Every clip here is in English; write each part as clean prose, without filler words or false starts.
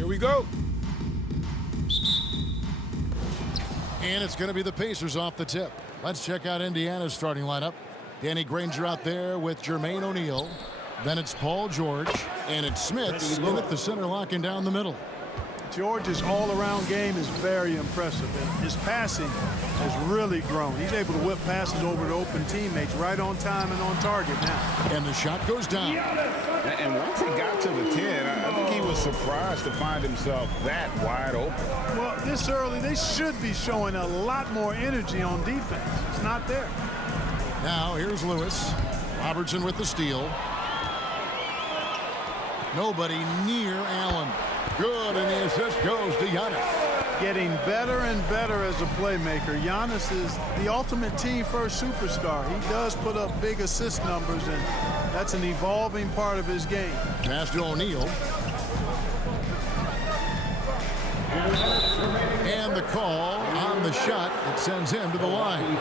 Here we go. And it's going to be the Pacers off the tip. Let's check out Indiana's starting lineup. Danny Granger out there with Jermaine O'Neal. Then it's Paul George. And it's Smith in at the center, locking down the middle. George's all-around game is very impressive, and his passing has really grown. He's able to whip passes over to open teammates right on time and on target now. And the shot goes down. And once he got to the 10, I think he was surprised to find himself that wide open. Well, this early, they should be showing a lot more energy on defense. It's not there. Now here's Lewis. Robertson with the steal. Nobody near Allen. Good, and the assist goes to Giannis. Getting better and better as a playmaker. Giannis is the ultimate team-first superstar. He does put up big assist numbers, and that's an evolving part of his game. Pass to O'Neal. And the call on the shot that sends him to the line.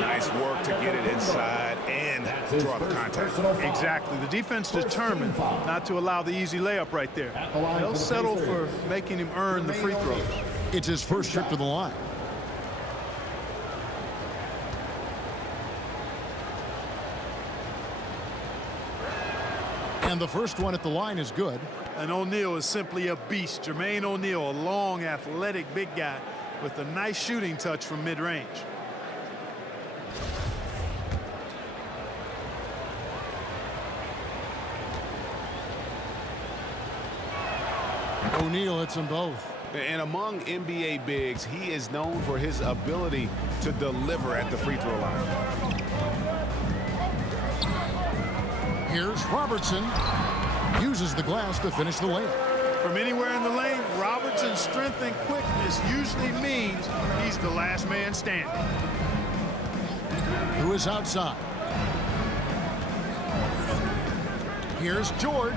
Nice work to get it inside and draw the contact. Exactly. The defense determined not to allow the easy layup right there. They'll settle for making him earn the free throws. It's his first trip to the line. And the first one at the line is good. And O'Neal is simply a beast. Jermaine O'Neal, a long, athletic, big guy with a nice shooting touch from mid-range. O'Neal hits them both. And among NBA bigs, he is known for his ability to deliver at the free throw line. Here's Robertson. Uses the glass to finish the lane. From anywhere in the lane, Robertson's strength and quickness usually means he's the last man standing. Who is outside? Here's George.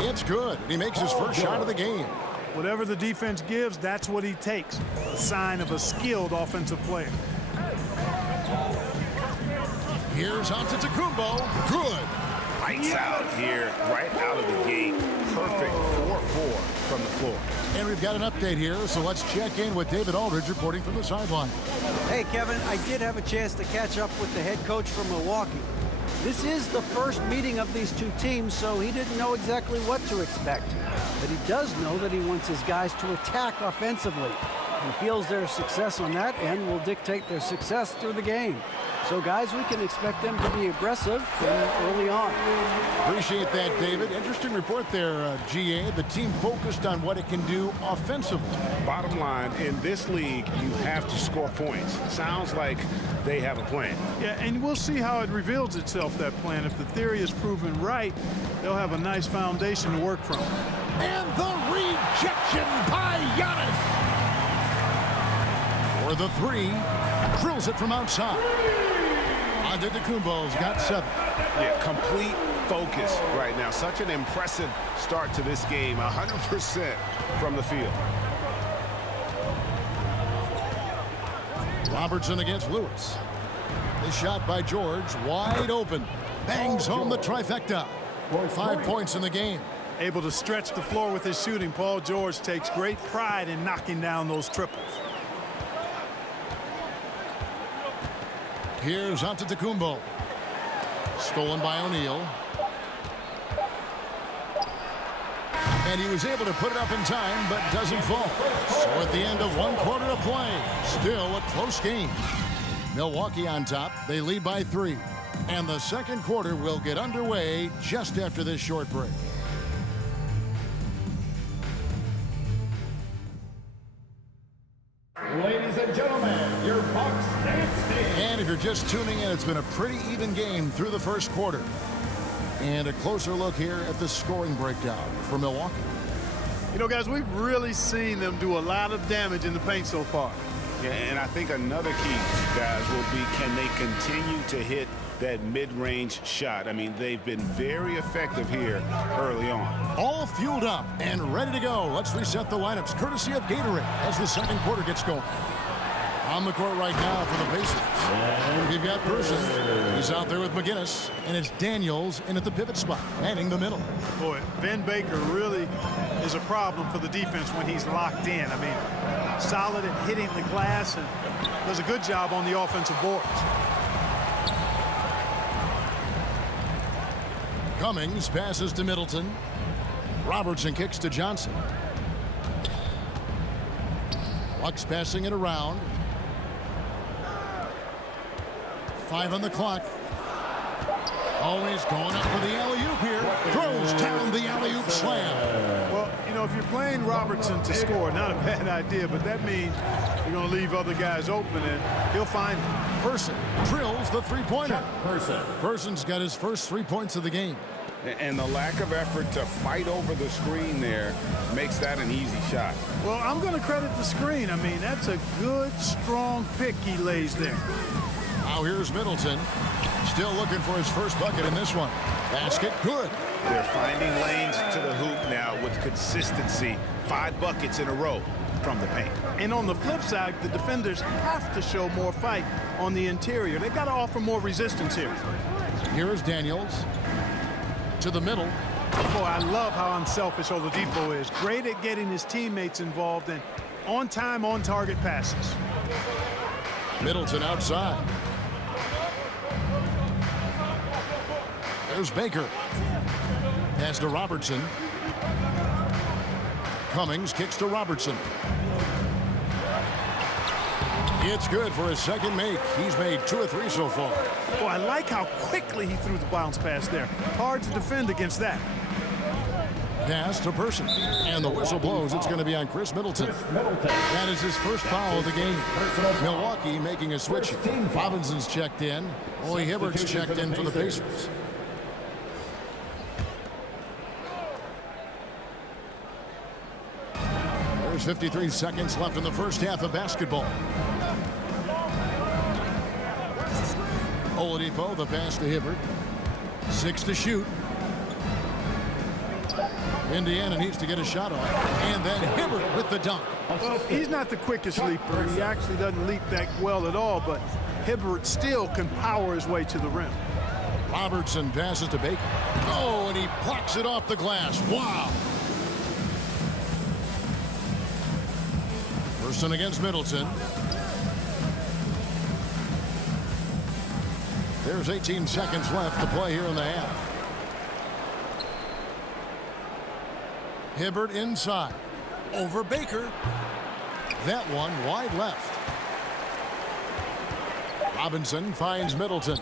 It's good. He makes his first shot of the game. Whatever the defense gives, that's what he takes. A sign of a skilled offensive player. Here's Antetokounmpo. Good. Lights out here, right out of the gate. Perfect 4-4 from the floor. And we've got an update here, so let's check in with David Aldridge reporting from the sideline. Hey, Kevin, I did have a chance to catch up with the head coach from Milwaukee. This is the first meeting of these two teams, so he didn't know exactly what to expect. But he does know that he wants his guys to attack offensively. He feels their success on that end will dictate their success through the game. So, guys, we can expect them to be aggressive from early on. Appreciate that, David. Interesting report there, GA. The team focused on what it can do offensively. Bottom line, in this league, you have to score points. Sounds like they have a plan. Yeah, and we'll see how it reveals itself, that plan. If the theory is proven right, they'll have a nice foundation to work from. And the rejection by Giannis. For the three, drills it from outside. Antetokounmpo's got 7. Yeah, complete focus right now. Such an impressive start to this game. 100% from the field. Robertson against Lewis. The shot by George, wide open. Bangs home the trifecta. 5 points in the game. Able to stretch the floor with his shooting, Paul George takes great pride in knocking down those triples. Here's Antetokounmpo. Stolen by O'Neal. And he was able to put it up in time, but doesn't fall. So at the end of 1 quarter of play, still a close game. Milwaukee on top. They lead by 3. And the second quarter will get underway just after this short break. Ladies and gentlemen, your Bucks dancing. And if you're just tuning in, it's been a pretty even game through the first quarter. And a closer look here at the scoring breakdown for Milwaukee. You know, guys, we've really seen them do a lot of damage in the paint so far. Yeah, and I think another key, guys, will be can they continue to hit that mid-range shot? I mean, they've been very effective here early on. All fueled up and ready to go. Let's reset the lineups courtesy of Gatorade as the second quarter gets going. On the court right now for the Pacers. You've got Person. He's out there with McGinnis. And it's Daniels in at the pivot spot, manning the middle. Boy, Vin Baker really is a problem for the defense when he's locked in. I mean, solid at hitting the glass and does a good job on the offensive boards. Cummings passes to Middleton. Robertson kicks to Johnson. Bucks passing it around. 5 on the clock. Always going up for the alley-oop here. Throws down the alley-oop slam. Well, you know, if you're playing Robertson to score, not a bad idea, but that means you're going to leave other guys open, and he'll find them. Person drills the three-pointer. Person's got his first 3 points of the game. And the lack of effort to fight over the screen there makes that an easy shot. Well, I'm going to credit the screen. I mean, that's a good, strong pick he lays there. Now here's Middleton. Still looking for his first bucket in this one. Basket good. They're finding lanes to the hoop now with consistency. 5 buckets in a row from the paint. And on the flip side, the defenders have to show more fight on the interior. They've got to offer more resistance here. Here's Daniels. To the middle. Boy, I love how unselfish Oladipo is. Great at getting his teammates involved and on-time, on-target passes. Middleton outside. There's Baker. Pass to Robertson. Cummings kicks to Robertson. It's good for his second make. He's made 2 of 3 so far. Boy, I like how quickly he threw the bounce pass there. Hard to defend against that. Pass to Person. And the whistle blows. It's going to be on Chris Middleton. That is his first foul of the game. Milwaukee making a switch. Robinson's checked in. Roy Hibbert's checked in for the Pacers. There's 53 seconds left in the first half of basketball. Oladipo, the pass to Hibbert. 6 to shoot. Indiana needs to get a shot off. And then Hibbert with the dunk. Well, he's not the quickest leaper. He actually doesn't leap that well at all, but Hibbert still can power his way to the rim. Robertson passes to Baker. Oh, and he plucks it off the glass. Wow. Person against Middleton. There's 18 seconds left to play here in the half. Hibbert inside. Over Baker. That one wide left. Robinson finds Middleton.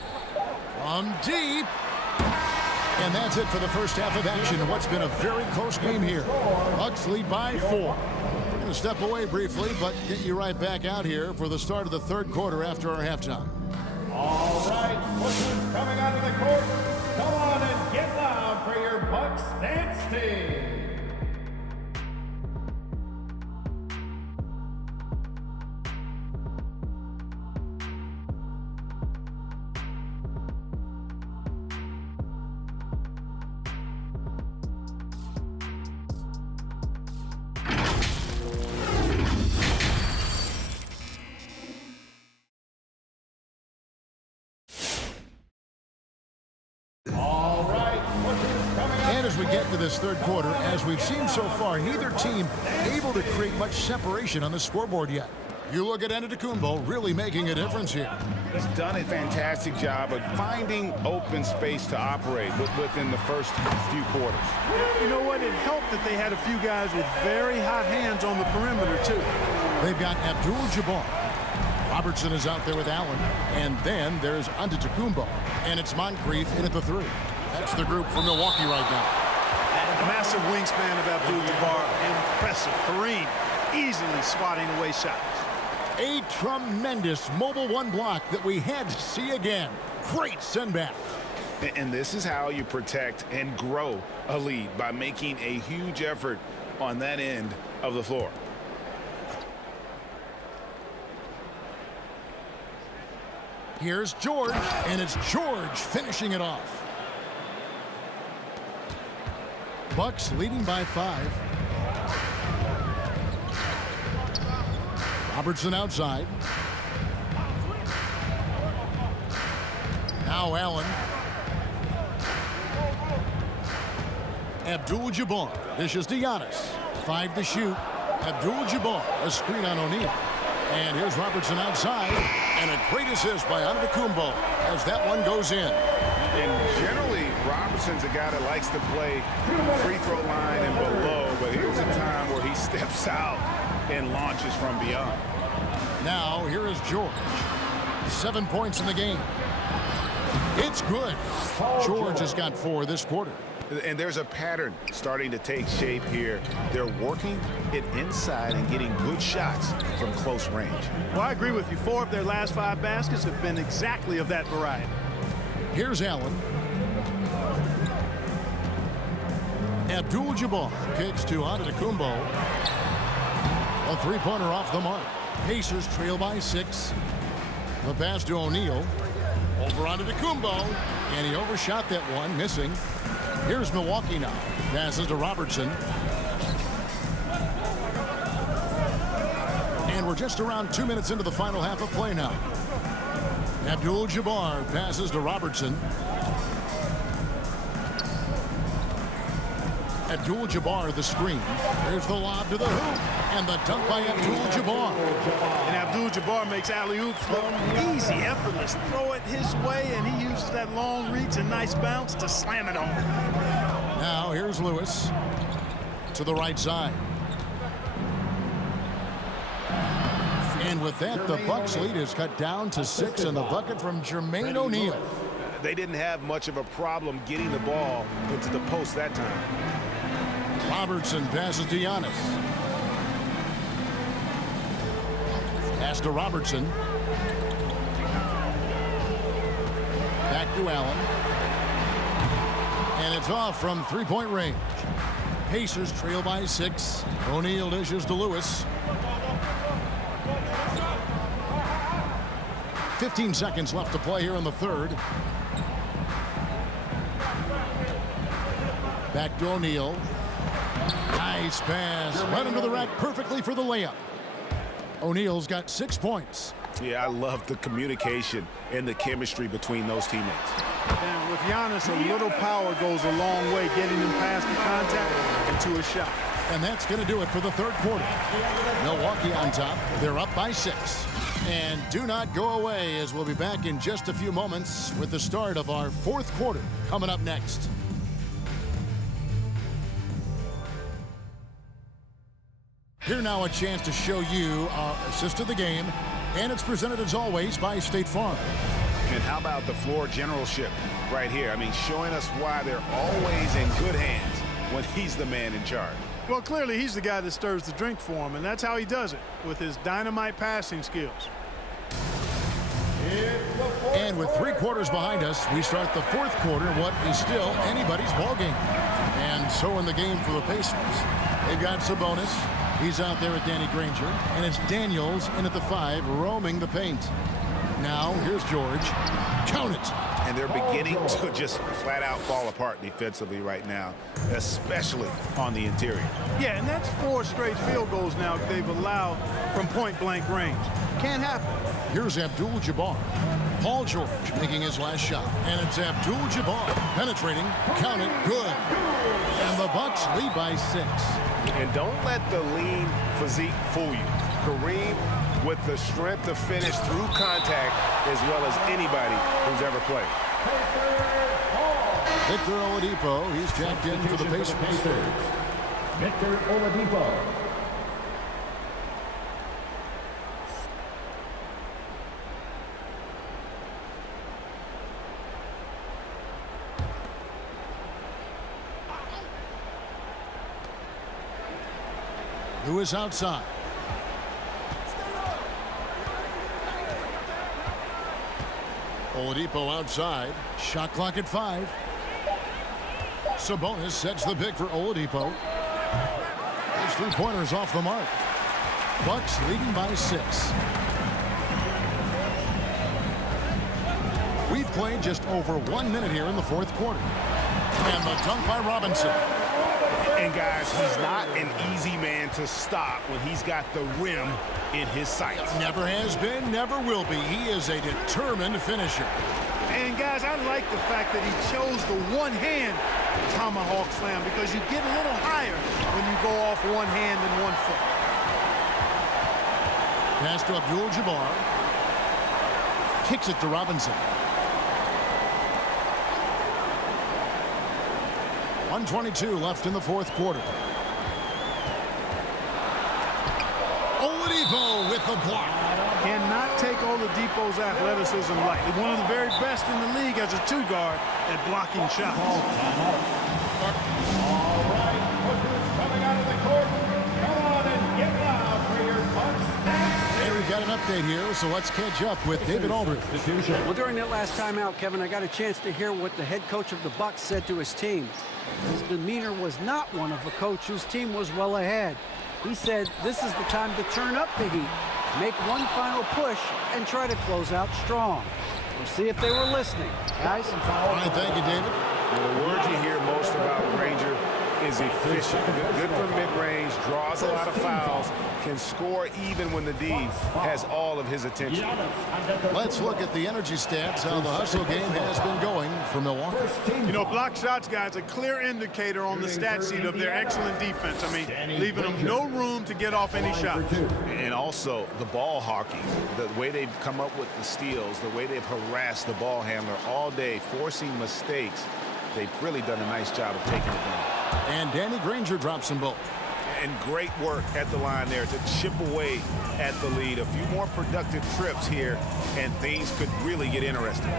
From deep. And that's it for the first half of action in what's been a very close game here. Bucks lead by 4. We're going to step away briefly, but get you right back out here for the start of the third quarter after our halftime. All right, pushers coming out of the court. Come on and get loud for your Bucks dance team. As we get to this third quarter, as we've seen so far, neither team able to create much separation on the scoreboard yet. You look at Antetokounmpo really making a difference here. He's done a fantastic job of finding open space to operate within the first few quarters. You know what? It helped that they had a few guys with very hot hands on the perimeter, too. They've got Abdul-Jabbar. Robertson is out there with Allen. And then there's Antetokounmpo. And it's Moncrief in at the 3. That's the group for Milwaukee right now. Massive wingspan of Abdul-Jabbar. Impressive. Kareem easily swatting away shots. A tremendous mobile 1 block that we had to see again. Great send back. And this is how you protect and grow a lead, by making a huge effort on that end of the floor. Here's George, and it's George finishing it off. Bucks leading by 5. Robertson outside. Now Allen. Abdul-Jabbar dishes to Giannis. 5 to shoot. Abdul-Jabbar, a screen on O'Neal. And here's Robertson outside. And a great assist by Antetokounmpo as that one goes in. And generally, Robertson's a guy that likes to play free throw line and below, but here's a time where he steps out and launches from beyond. Now, here is George. 7 points in the game. It's good. George has got 4 this quarter. And there's a pattern starting to take shape here. They're working it inside and getting good shots from close range. Well, I agree with you. 4 of their last 5 baskets have been exactly of that variety. Here's Allen. Abdul-Jabbar kicks to Antetokounmpo. A three-pointer off the mark. Pacers trail by 6. The pass to O'Neal. Over Antetokounmpo. And he overshot that one, missing. Here's Milwaukee now. Passes to Robertson. And we're just around 2 minutes into the final half of play now. Abdul-Jabbar passes to Robertson. Abdul-Jabbar the screen. There's the lob to the hoop. And the dunk by Abdul-Jabbar. And Abdul-Jabbar makes alley-oops look easy, effortless. Throw it his way, and he uses that long reach and nice bounce to slam it home. Now here's Lewis to the right side. And with that, the Bucks lead is cut down to 6 in the bucket from Jermaine O'Neal. They didn't have much of a problem getting the ball into the post that time. Robertson passes to Giannis. Pass to Robertson. Back to Allen. And it's off from three-point range. Pacers trail by 6. O'Neal dishes to Lewis. 15 seconds left to play here in the third. Back to O'Neal. Nice pass. Right under the rack perfectly for the layup. O'Neal's got 6 points. Yeah, I love the communication and the chemistry between those teammates. And with Giannis, a little power goes a long way, getting him past the contact and to a shot. And that's going to do it for the third quarter. Milwaukee on top. They're up by 6. And do not go away, as we'll be back in just a few moments with the start of our fourth quarter coming up next. Here now a chance to show you our assist of the game. And it's presented as always by State Farm. And how about the floor generalship right here? I mean, showing us why they're always in good hands when he's the man in charge. Well, clearly he's the guy that stirs the drink for him, and that's how he does it, with his dynamite passing skills. And with 3 quarters behind us, we start the fourth quarter, what is still anybody's ballgame. And so in the game for the Pacers, they've got Sabonis. He's out there at Danny Granger, and it's Daniels in at the 5, roaming the paint. Now, here's George. Count it. And they're beginning to just flat out fall apart defensively right now, especially on the interior. Yeah, and that's 4 straight field goals now they've allowed from point-blank range. Can't happen. Here's Abdul-Jabbar. Paul George making his last shot. And it's Abdul-Jabbar penetrating. Count it. Good. And the Bucks lead by 6. And don't let the lean physique fool you. Kareem with the strength to finish through contact as well as anybody who's ever played. Victor Oladipo, he's checked in for the Pacers. Victor Oladipo. Lewis outside. Oladipo outside. Shot clock at 5. Sabonis sets the pick for Oladipo. His three-pointer's off the mark. Bucks leading by 6. We've played just over 1 minute here in the fourth quarter. And the dunk by Robinson. And guys, he's not an easy man to stop when he's got the rim in his sights. Never has been, never will be. He is a determined finisher. And, guys, I like the fact that he chose the one-hand tomahawk slam because you get a little higher when you go off one hand and one foot. Pass to Abdul-Jabbar. Kicks it to Robinson. 1:22 left in the fourth quarter. Oladipo with the block. Cannot take Oladipo's athleticism lightly. One of the very best in the league as a two-guard at blocking shots. All right, Booker's coming out of the court. Come on and get loud for your Bucks. Hey, we've got an update here, so let's catch up with David Aldridge. Well, during that last timeout, Kevin, I got a chance to hear what the head coach of the Bucks said to his team. His demeanor was not one of a coach whose team was well ahead. He said, this is the time to turn up the heat, make one final push, and try to close out strong. We'll see if they were listening. Guys? All right, thank you, David. The word you hear most about Granger is efficient. Good from mid-range, draws a lot of fouls, can score even when the D has all of his attention. Let's look at the energy stats, how the hustle game has been going for Milwaukee. You know, block shots, guys, a clear indicator on the stat sheet of their excellent defense. I mean, leaving them no room to get off any shots. And also the ball hawking, the way they've come up with the steals, the way they've harassed the ball handler all day, forcing mistakes. They've really done a nice job of taking it down. And Danny Granger drops them both. And great work at the line there to chip away at the lead. A few more productive trips here, and things could really get interesting.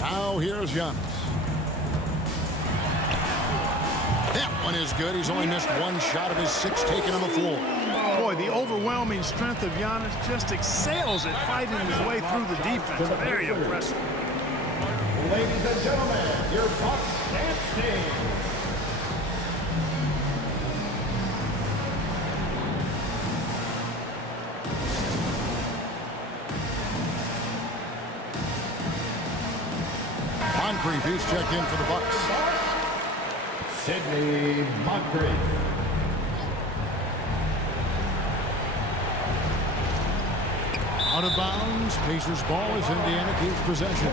Now here's Giannis. That one is good. He's only missed one shot of his 6 taken on the floor. Boy, the overwhelming strength of Giannis just excels at fighting his way through the defense. Very impressive. Ladies and gentlemen, your Bucks dance team. Moncrief, he's checked in for the Bucks. Sidney Moncrief. Out of bounds. Pacers ball as Indiana keeps possession.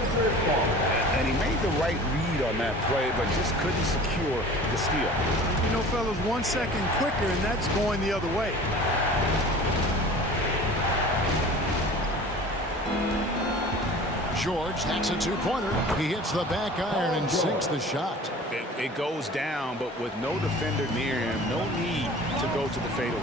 And he made the right read on that play, but just couldn't secure the steal. You know, fellas, 1 second quicker, and that's going the other way. George, that's a two-pointer. He hits the back iron and sinks the shot. It goes down, but with no defender near him, no need to go to the fadeaway.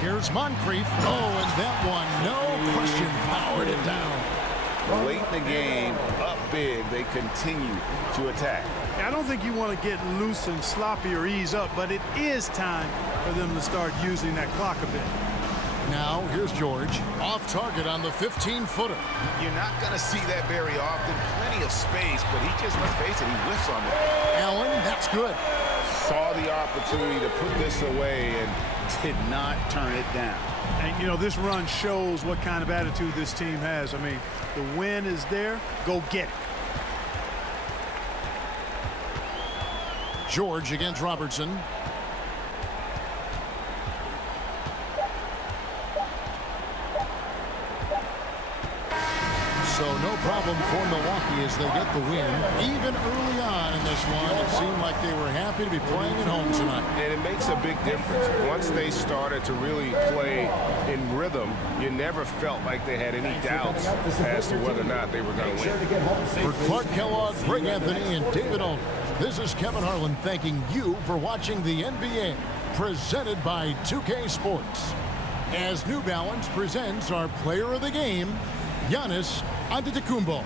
Here's Moncrief. Oh, and that one, no question, powered it down. Late in the game, up big, they continue to attack. I don't think you want to get loose and sloppy or ease up, but it is time for them to start using that clock a bit. Now, here's George. Off target on the 15-footer. You're not going to see that very often. Plenty of space, but he just, let's face it, he whiffs on it. Allen, that's good. Saw the opportunity to put this away and did not turn it down. And, you know, this run shows what kind of attitude this team has. I mean, the win is there. Go get it. George against Robertson. So no problem for Milwaukee as they get the win. Even early on in this one, it seemed like they were happy to be playing at home tonight. And it makes a big difference. Once they started to really play in rhythm, you never felt like they had any doubts as to whether or not they were going to win. For Clark Kellogg, Greg Anthony, and David Aldridge, this is Kevin Harlan thanking you for watching the NBA, presented by 2K Sports. As New Balance presents our player of the game, Giannis Antetokounmpo.